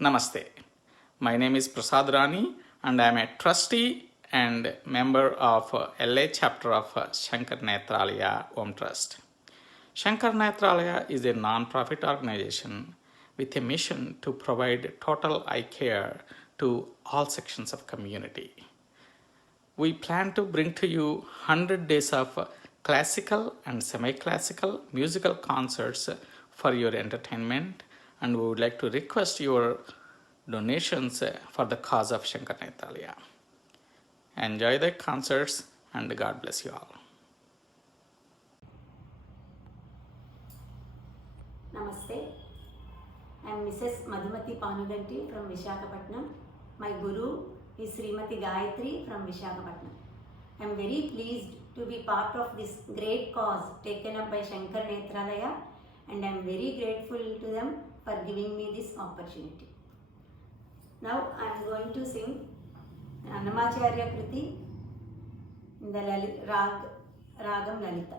Namaste. My name is Prasad Rani and I am a trustee and member of LA chapter of Shankar Nethralaya Om Trust. Shankar Nethralaya is a non-profit organization with a mission to provide total eye care to all sections of community. We plan to bring to you 100 days of classical and semi-classical musical concerts for your entertainment, and we would like to request your donations for the cause of Shankar Nethralaya. Enjoy the concerts and God bless you all. Namaste. I am Mrs. Madhumati Panuganti from Visakhapatnam. My guru is Srimati Gayatri from Visakhapatnam. I am very pleased to be part of this great cause taken up by Shankar Nethralaya, and I am very grateful to them for giving me this opportunity. Now I am going to sing Annamacharya Kriti in the Ragam Lalita.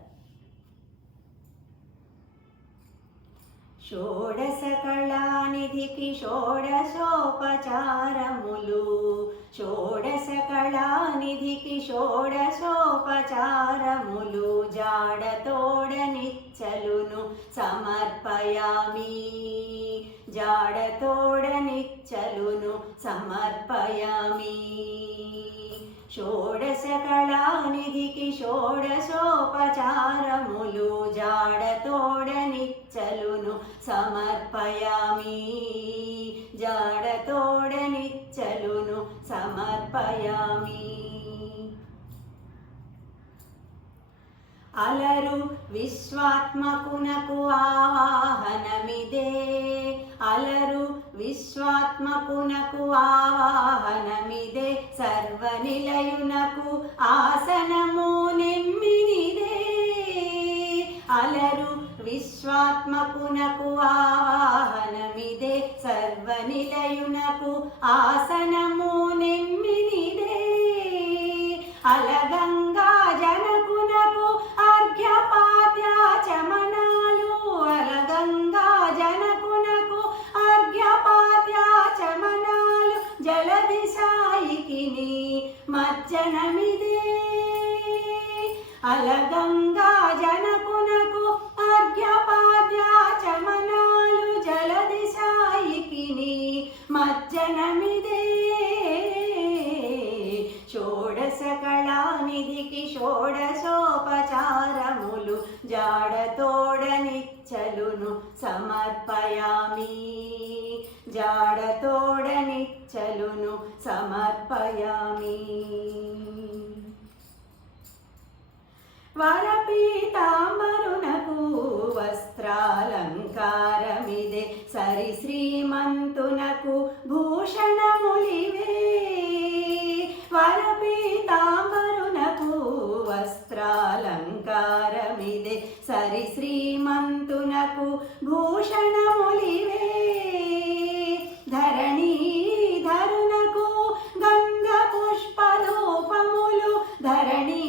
షోడశకళానిధికి షోడశోపచారములు షోడశకళానిధికి షోడశోపచారములు జాడతోడనిచ్చలును సమర్పయామి జాడతోడనిచ్చలును సమర్పయామి షోడశకళానిధికి షోడశోపచారములు జాడతోడనిచ్చలును సమర్పయామి జాడతోడనిచ్చలును సమర్పయామి అలరు విశ్వాత్మకునకు ఆవాహనమిదే అలరు విశ్వాత్మకునకు ఆవాహనమిదే సర్వనిలయునకు ఆసనము నెమ్మినిదే అలరు విశ్వాత్మకునకు ఆవాహనమిదే సర్వనిలయునకు ఆసనము నెమ్మినిదే అలగంగా జనకునకు అర్ఘ్యపాద్యాచమనాలు అలగంగా జనకునకు అర్ఘ్యపాద్యాచమనాలు జలదిశాయికిని మజ్జనమిదే అలగంగా జనకునకు అర్ఘ్యపాద్యాచమనాలు జలదిశాయికిని మజ్జనమిదే షోడశకళానిధికి షోడశోపచారములు జాడతోడనిచ్చలును సమర్పయామి జాడతోడనిచ్చలును సమర్పయామి వరపీతాంబరునకు వస్త్రాలంకారమిదే సరి శ్రీమంతునకు భూషణములివే వరపీతాంబరునకు వస్త్రాలంకారమిదే సరి శ్రీమంతునకు భూషణములివే ధరణీధరునకు గంధ పుష్పధూపములు ధరణీధరునకు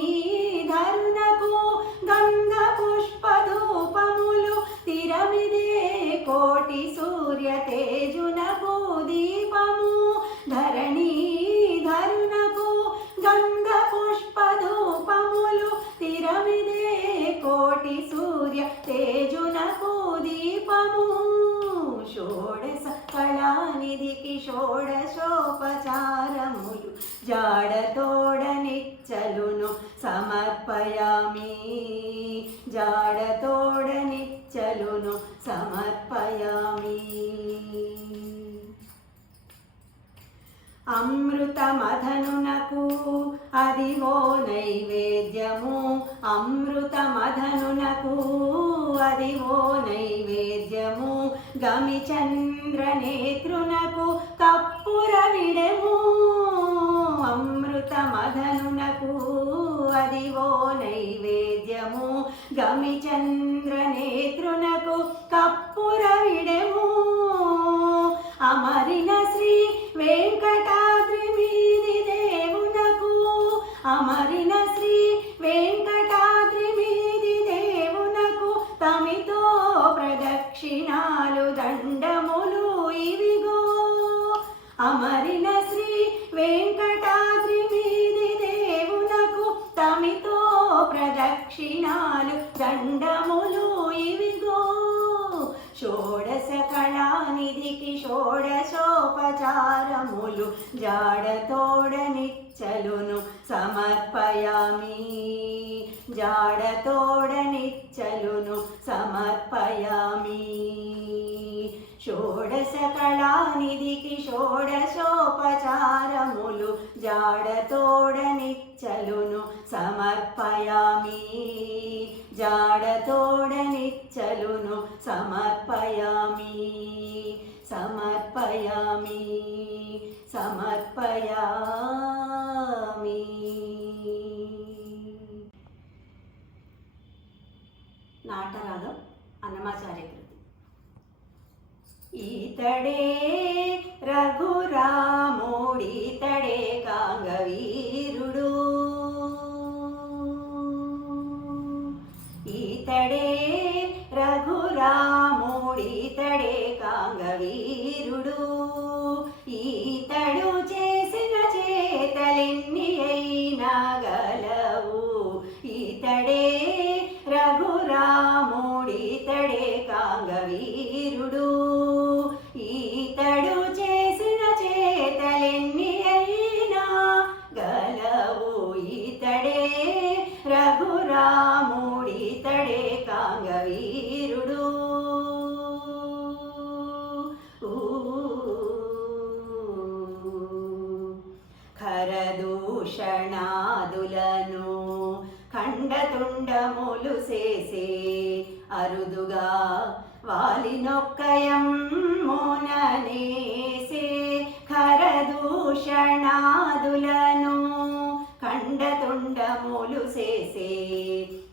గంధ పుష్పధూపములు తిరమిదే కోటి సూర్య తేజునకు దీపము ధరణీధరునకు గంధ పుష్పధూపములు తిరమిదే కోటి సూర్య తేజునకు దీపము షోడశ కళానిధికి షోడశోపచారములు జాడతోడనిచ్చలును సమర్పయామి జాడతోడనిచ్చలును సమర్పయామి అమృతమధనునకు అదివో నైవేద్యము అమృతమధనునకు అదివో నైవేద్యము గమిచంద్రనేత్రునకు కప్పుర విడెము అమృతమధనునకు అదివో నైవేద్యము గమిచంద్రనేత్రునకు కప్పుర విడెము అమరిన శ్రీ వెంకటాద్రి మీది దేవునకు అమరిన శ్రీ వెంకటాద్రి మీది దేవునకు తమితో ప్రదక్షిణాలు దండములు ఇవిగో అమరిన శ్రీ వెంకటాద్రి మీది దేవునకు తమితో ప్రదక్షిణాలు దండములు ఇవిగో. షోడశ కళానిధికి షోడశోపచారములు జాడతోడనిచ్చలును సమర్పయామి, జాడతోడనిచ్చలును సమర్పయామి. షోడశ కళానిధికి షోడశోపచారములు జాడతోడనిచ్చలును సమర్పయామి, జాడతోడనిచ్చలును సమర్పయామి, సమర్పయామి, సమర్పయామి. నాటరాగం అన్నమాచార్య కృతి. ఈతడే రఘురాముడీతడే కాంగవీరుడు, ఈతడే రఘురాముడీతడే కాంగవీరుడు. ఈతడు చేసిన చేతలెన్ని అయినా గలవు, ఈతడే రఘురాముడీతడే కాంగవీరుడు. ఈతడు చేసిన చేతలెన్ని అయినా గలవు, ఈతడే రఘురాముడీతడే కాంగవీరుడు. ఖరదూషణాదులను ఖండతుండములు చేసే అరుదుగా వాలినొక్కయం మోననేసే. ఖరదూషణాదులను ఖండతుండములు చేసే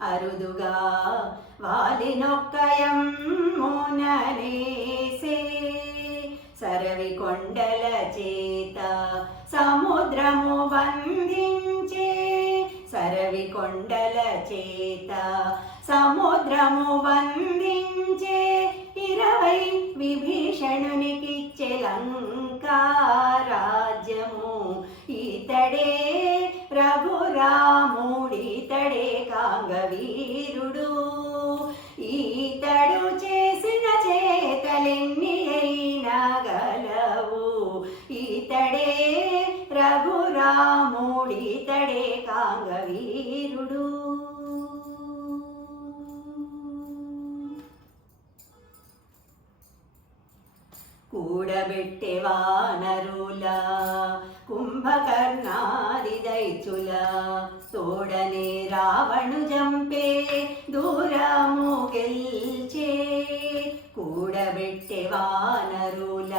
అరుదుగా వాలినొక్కయం మోననేసే. సరవి కొండల చేత సముద్రము బంధించే, సరవి కొండల చేత సముద్రము బంధించే. 20 విభీషణునికిచ్చే లంకా రాజ్యము, ఈతడే రఘురాముడీతడే కాంగవీరుడు. ఈతడు చేసిన చేతలెన్ని అయినా గలవు, ఈతడే రఘురాముడీతడే కాంగవీరుడు. కూడబెట్టే వానరుల కుంభకర్ణాది దైత్యుల తోడనే రావణు జంపే దూరము గెల్చే. కూడబెట్టే వానరుల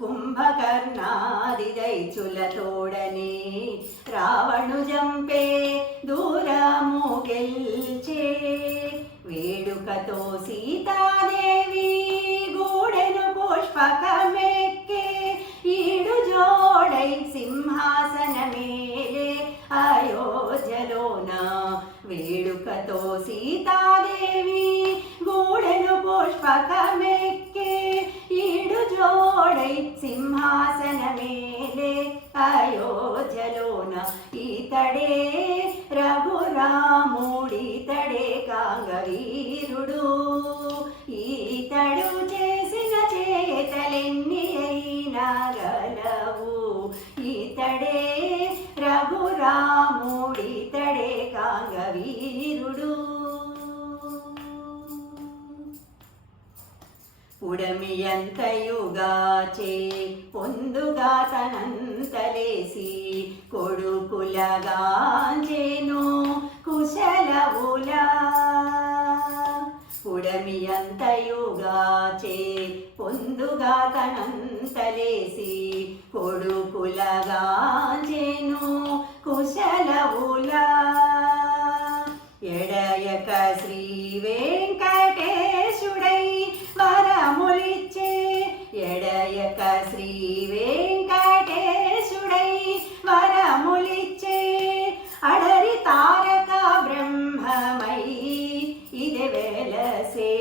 కుంభకర్ణాది దైత్యుల తోడనే రావణు జంపే దూరము గెల్చే. వేడుకతో సీతాదేవి గూడెను పుష్పకమెక్కే. ఈడు జోడై సింహాసనమేలే అయోధ్యలోన. వేడుకతో సీతాదేవి గూడెను పుష్పకమెక్కే. ఈడు జోడై సింహాసనమేలే అయోధ్యలోన. ఈతడే రఘురాముడీతడే కాంగవీరుడు. ఈతడు చేసిన చేతలెన్ని అయినా గలవు, ఈతడే రఘురాముడీతడే కాంగవీరుడు. పుడమియంతయుగాచే పొందుగా తనంతలేసి కొడుకులగాంచెను కుశలవులా. పుడమియంతయుగాచే పొందుగా తనంతలేసి కొడుకులగాంచెను కుశలవులా. ఎడయక శ్రీ వెంకటేశుడై వరములిచ్చే. ఎడయక శ్రీ వెంకటేశుడై వరములిచ్చే. అడరి తారక బ్రహ్మమై ఇది వెలసే.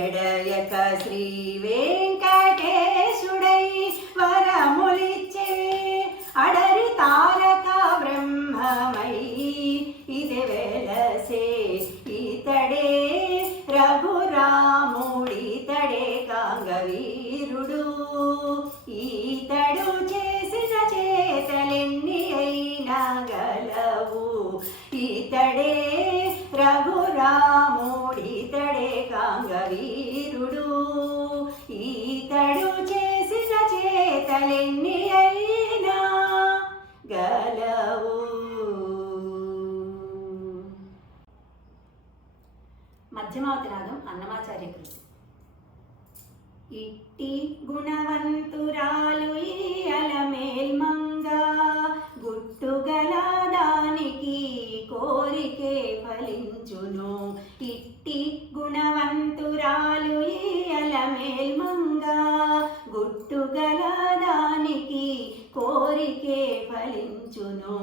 ఎడయక శ్రీ వెంకటేశుడై వర రాముడితడే కాంగవీరుడు, ఈతడు చేసిన చేతలెన్ని అయినా గలవు. మధ్యమావతి రాగం అన్నమాచార్య కృతి. ఇట్టి గుణవంతురాలు ఈయల మేల్మంగా, గుట్టుగల దానికి కోరికే ఫలించును. ఇట్టి గుణవంతురాలు ఈయల మేల్మంగా, గుట్టుగల దానికి కోరికే ఫలించును.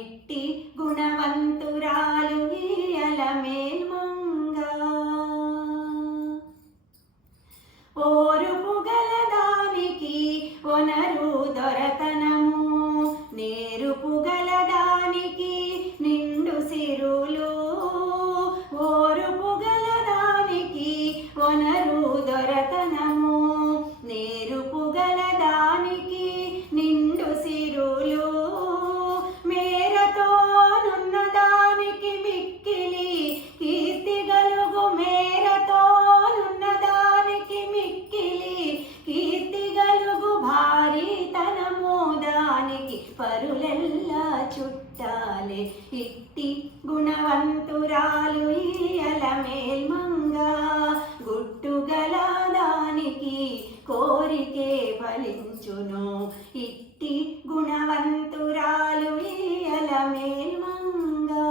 ఇట్టి గుణవంతురాలు ఈయల మేల్మంగా, ఓరుపు గలదానికి ఒనరు దొరతనము, నేరుపు గలదానికి నిండు సిరులు. ఓరుపు గలదానికి ఒనరు దొరతనము, నేరుపు గలదానికి నిండు సిరులు. మేరతో నున్నదానికి మిక్కిలి కీర్తి గలుగు, మేరతో నున్నదానికి మిక్కిలి కీర్తి గలుగు. భారీతనము దానికి పరులెల్లా చుట్టాలే. ఇట్టి గుణవంతురాలు ఈయల మేల్మంగా, గుట్టుగల దానికి కోరికే ఫలించును. ఇట్టి గుణవంతురాలు ఈయల మేల్మంగా,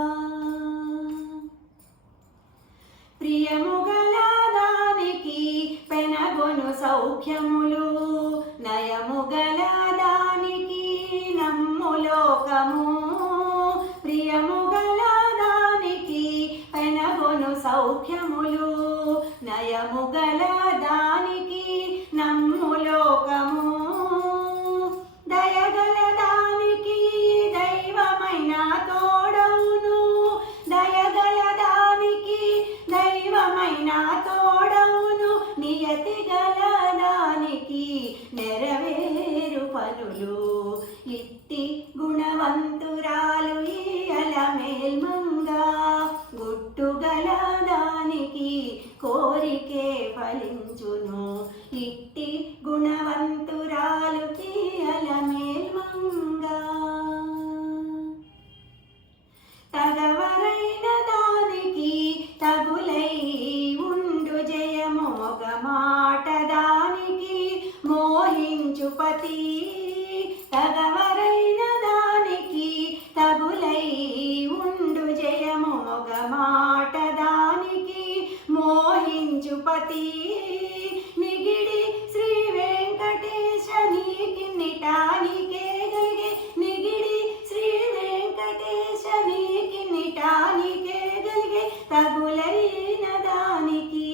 ప్రియము గల దానికి పెనగొను సౌఖ్యములు, నయము గల దానికి నమ్ము లోకము. ప్రియము గల దానికి పెనగొను సౌఖ్యములు, నయము గల దానికి నమ్ము లోకము. దయగల దానికి దైవమైన తోడవును, దయగల దానికి దైవమైన తోడవును. నియతి గల దానికి నెరవేరు పనులు. ఇట్టి గుణవంతురాలు ఈయల మేల్మంగా, గుట్టుగల దానికి కోరికే ఫలించును. ఇట్టి గుణవంతురాలు ఈయల మేల్మంగా, తగవరైన దానికి తగులై ఉండు జయము, మొగ మాట దానికి మోహించు పతి. తగవరైన దానికి తగులై ఉండు జయము, మొగ మాట దానికి మోహించు పతి. నిగిడి శ్రీ వెంకటేశ నీకిన్నిటానికే గలిగే, నిగిడి శ్రీ వెంకటేశ నీకిన్నిటానికే గలిగే. తగులైన దానికి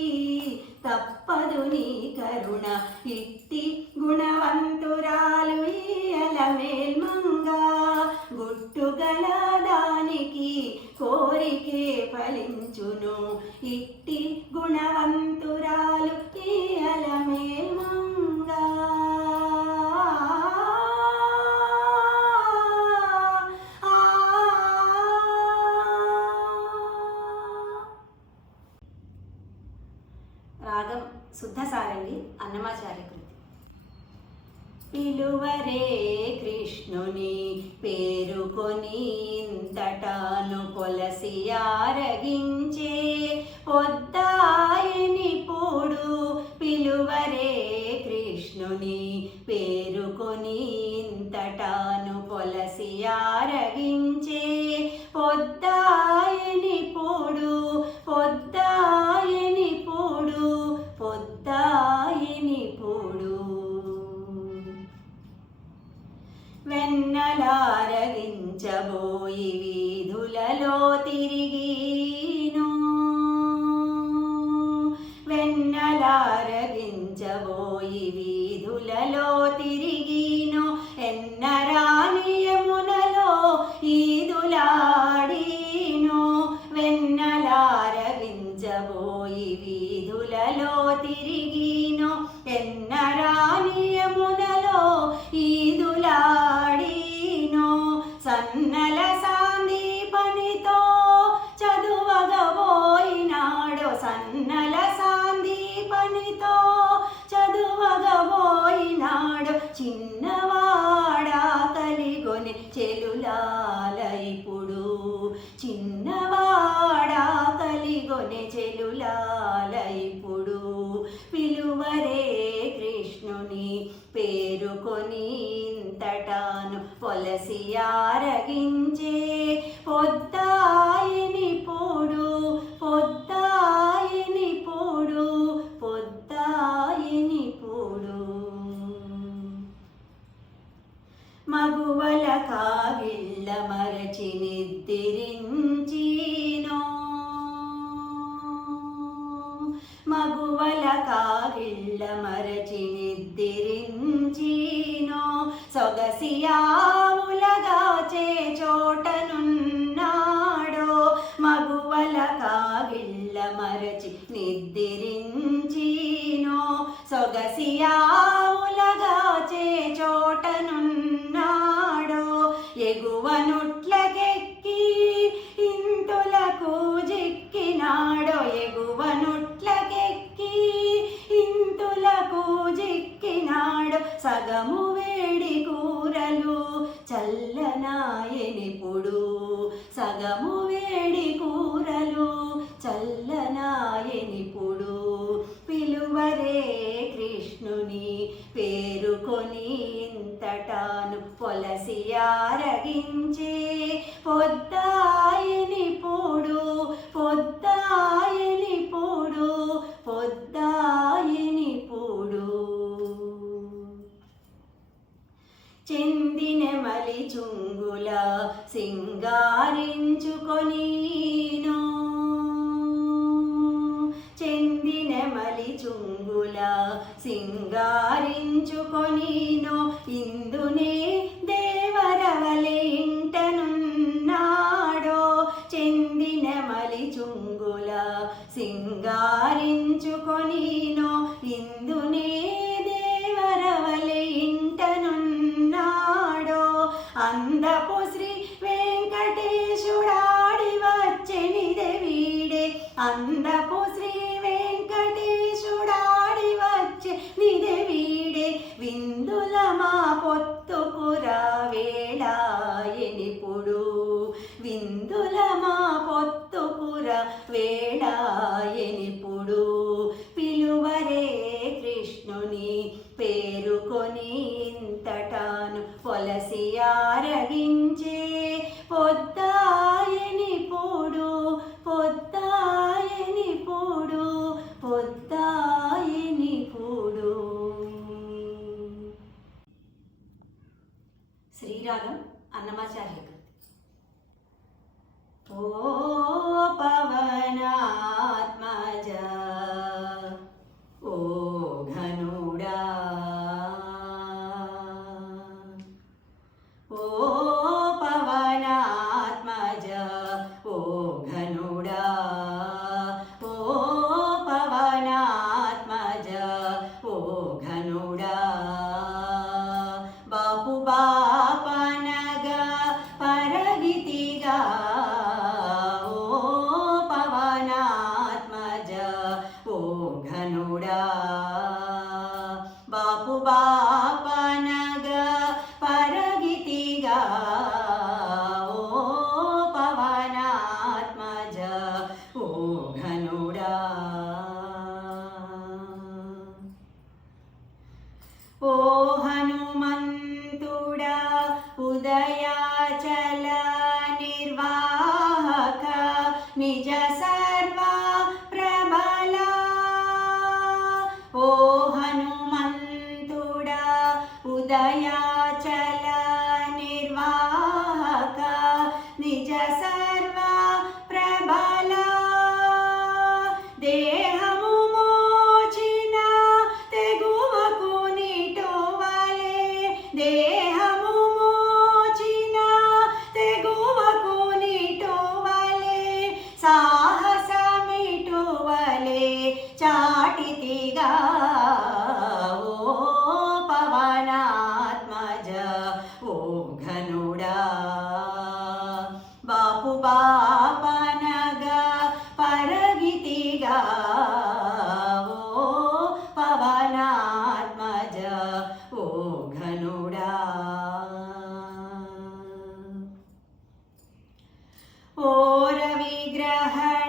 తప్పదు నీ కరుణ. ఇట్టి గుణవంతురాలు ఈయల మేల్మంగా, గుట్టుగల దానికి కోరికే ఫలించును. ఇట్టి గుణవంతురాలు ఈయల మేల్మంగా. రాగం శుద్ధ సారంగి అన్నమాచార్య కృతి. పిలువరే కృష్ణుని పేరుకొని ఇంతటాను కొలసి ఆరగించే పొద్దాయని పూడు. పిలువరే కృష్ణుని పేరుకొని ఇంతటాను కొలసి ఆరగించే పొద్దాయని పూడు. పొద్దాయని పూడు, పొద్దాయని పూడు. వెన్నలారగించబోయి వీధులలో తిరిగిను, పొలసియారగించే పొద్దాయని పోడు పొద్దాయని పోడు పొద్దాయని పోడు మగువల కాగిళ్ళ మరచి నిద్రించినో మగువల కాగిళ్ళ మరచి నిద్రించినో సొగసియాములగాచే చోటనున్నాడో మగువల కాగిళ్ళ మరచి నిద్రించినో సొగసియాములగాచే చోటనున్నాడో ఎగువనుట్లకెక్కి ఇంతులకు జిక్కినాడో ఎగువనుట్లకెక్కి ఇంతులకు జిక్కినాడో సగము వేడి కూరలు చల్లనాయనిపుడు సగము వేడి కూరలు చల్లనాయనిపుడు పిలువరే కృష్ణుని పేరుకొని ఇంతటాను పొలసియారగించే పొద్దాయని పోడు పొద్దాయని పోడు పొద్దాయని పోడు చెందిన మలి చుంగుల సింగారించుకొనినో చెందిన మలి చుంగుల సింగారించుకొనినో ఇందునే దేవరవలే ఇంటనున్నాడో చెందిన మలి చుంగుల సింగారించుకొనినో ఇందునే దేవరవలే ఇంటనున్నాడో అందపు శ్రీ వెంకటేశుడాడి వచ్చెనిదే వీడే అందపు శ్రీ వెంకటేశుడాడి వచ్చే నిదే వీడే విందుల మా పొత్తుకురా వేళాయనిపుడు విందుల మా పొత్తుకురా వేళాయనిపుడు పిలువరే కృష్ణుని పేరుకొని ఇంతటాను పొలసియారగించే పొద్దాయని పోడు పొద్దాయని పోడు పొద్దాయని పోడు. శ్రీరాగం అన్నమాచార్య. ఓ పవనాత్మజ ఓ ఘనుడా ఓ పవనాత్మజ ఓ ఘనుడా ఓ పవనాత్మజ ఓ ఘనుడా బాపు బాపనగా పరగితిగా ఓ పవనాత్మజ ఓ ఘనుడా బాపు బాపనగా పరగితిగా ఓ పవనాత్మజ ఓ ఘనుడా ఓ హనుమంతుడా ఉదయాచల నిర్వాహక నిజ సర్వ ప్రబల ఓ హనుమంతుడా ఉదయాచల నిర్వాహక నిజ సర్వ ప్రబల దేహము మోచిన తెగువకు నిటోవలే దేహము మోచిన తెగువకు నిటోవలే సాహసమిటోవలే చాటితిగా ఓ పవనాత్మజ ఓ ఘనుడా బాపు బాపనగా పరగితిగా ఓ పవనాత్మజ ఓ ఘనుడా ఓ రవిగ్రహణ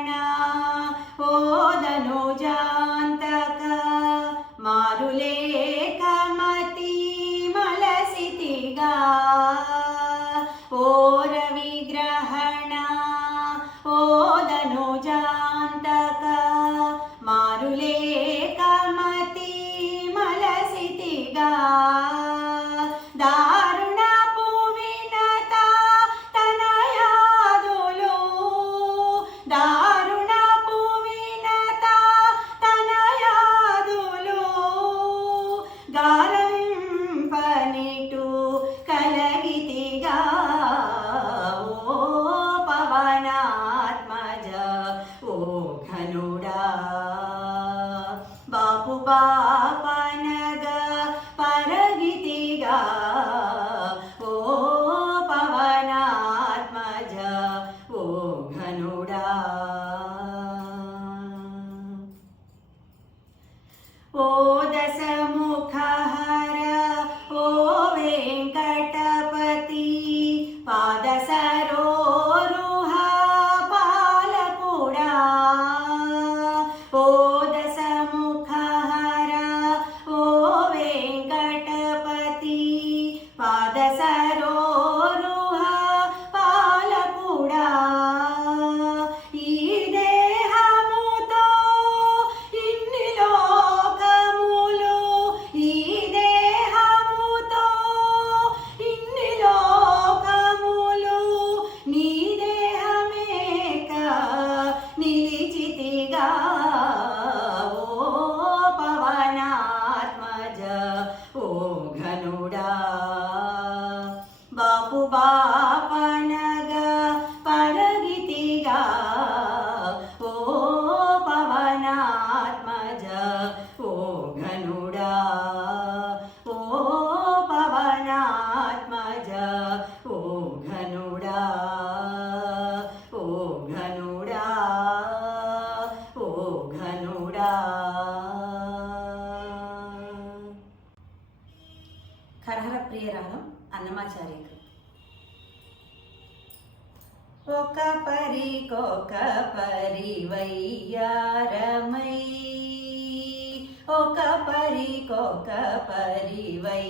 ప్రియ రాగం అన్నమాచార్య కృతి. ఒక పరికొక పరివయ్యారమై, ఒక పరికొక పరివయ్యారమై,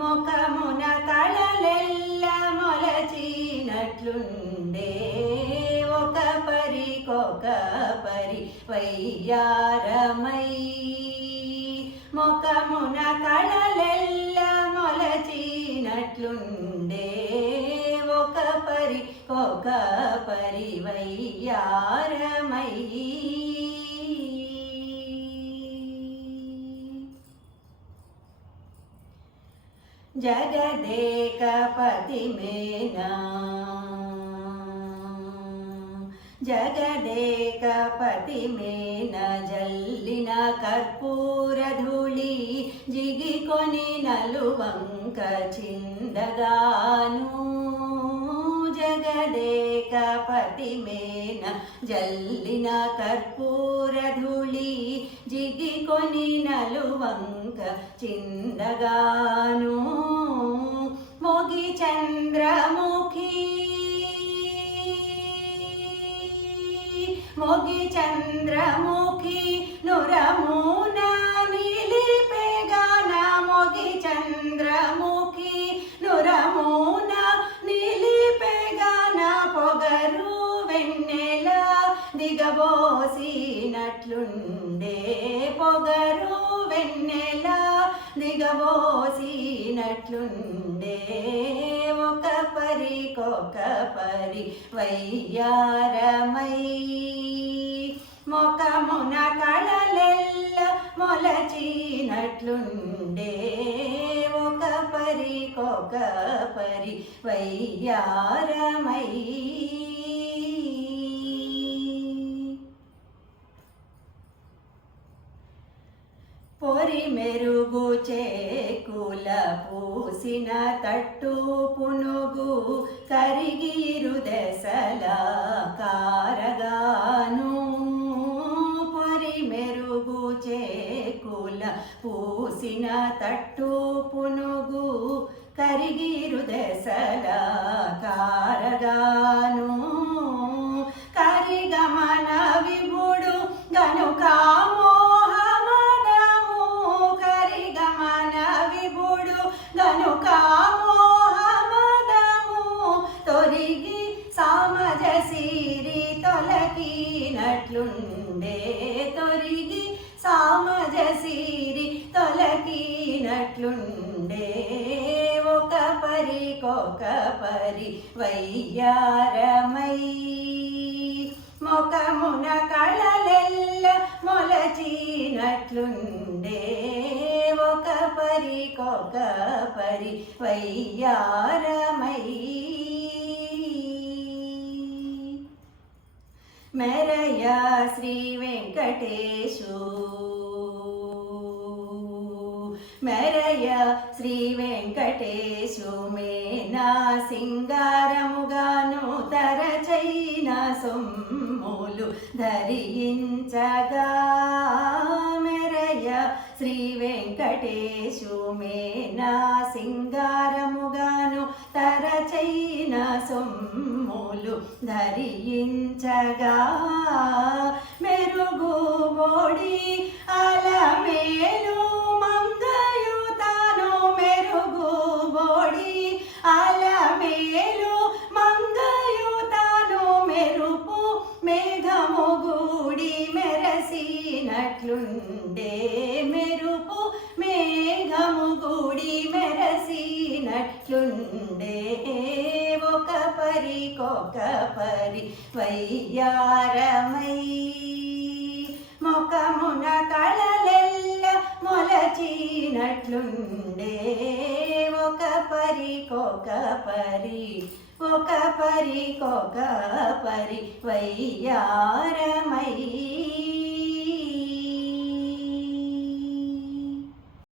ముఖమున కళలెల్ల మొలచినట్లుండే, ఒక పరికొక పరివయ్యారమై, ముఖమున కళలెల్ల మొలచినట్లుండే, ఒక పరికొక పరివయ్యారమై. జగదేకపతి మేనా, జగదేకపతి మేన జల్లిన కర్పూర ధూళి జిగికొని నలువంక చిందగాను, జగదేకపతి మేన జల్లిన కర్పూర ధూళి జిగికొని నలువంక చిందగాను, మొగి చంద్రముఖి, మొగి చంద్రముఖి నురమున నిలిపెగాన, మొగి చంద్రముఖి నురమున నిలిపెగాన, పొగరు వెన్నెల దిగబోసినట్లుండే, పొగరు వెన్నెల దిగబోసినట్లుండే, ఒక పరికొక పరివయ్యారమై, ముఖమున కళలెల్ల మొలచినట్లుండే, ఒక పరికొక పరివయ్యారమై. పొరి మెరుగు చేకుల పూసిన తట్టు పునుగు కరిగిరు దశల కారగాను, పొరి మెరుగు చేకుల పూసిన తట్టు పునుగు కరిగిరు దశల కారగాను, కరిగమన విభుడు గనుక గనుక మోహమదము తొరిగి సామజ సిరి తొలకినట్లుండే, తొరిగి సామజ సిరి తొలకినట్లుండే, ఒక పరికొక పరివయ్యారమై, ముఖమున కళలెల్ల మొలచినట్లుండే, ఒక పరికొక పరివయ్యారమై. మెరయ శ్రీ వెంకటేశు, మెరయ శ్రీ వెంకటేశు మేనా సింగారముగాను తరచైన సొమ్ములు ధరించగా, మెరయ శ్రీ వెంకటేశు మేనా సింగారముగాను తరచైన సొమ్ములు ధరించగా, మెరుగు బోడి అలమేలు మంగయుతాను, మెరుగు బోడి అలమేలు మంగయుతాను, మెరుపు మేఘము గూడి మెరసినట్లుండే, మెరుపు మేఘము గూడి మెరసినట్లుండే, ఒక పరికొక పరివయ్యారమై, ముఖమున కళలెల్ల మొలచినట్లుండే, ఒక పరికొక ఒక పరికొక పరివయ్యారమై.